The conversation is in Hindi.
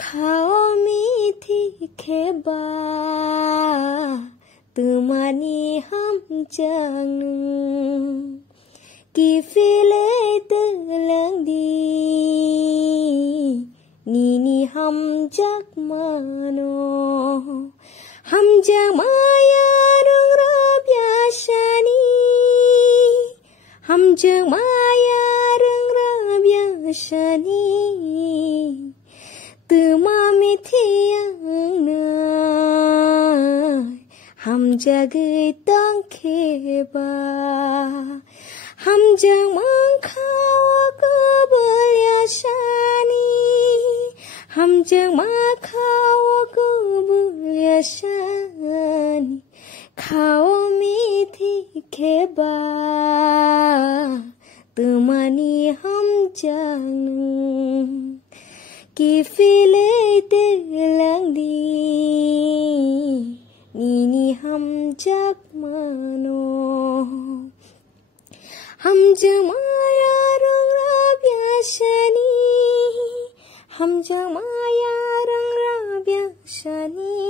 खाओ मीठी खेबा तुम्हानी हम जानु कि फिले तलंदी नीनी हम जग मानो हम जमाया रंग राब्याशनी हम जमाया रंग राब्याशनी तुमा मिथियाना हम जगै तंग खेबा हम जमां खावा कबुल्याशनी हम जमा खावा कबुल्याशनी खाओ मीठी खेबा तुम्हानी हम जानु कि फिले तलंदी नीनी हम जग मानो हम जमाया रंग राब्याशनी हम जमाया रंग राब्याशनी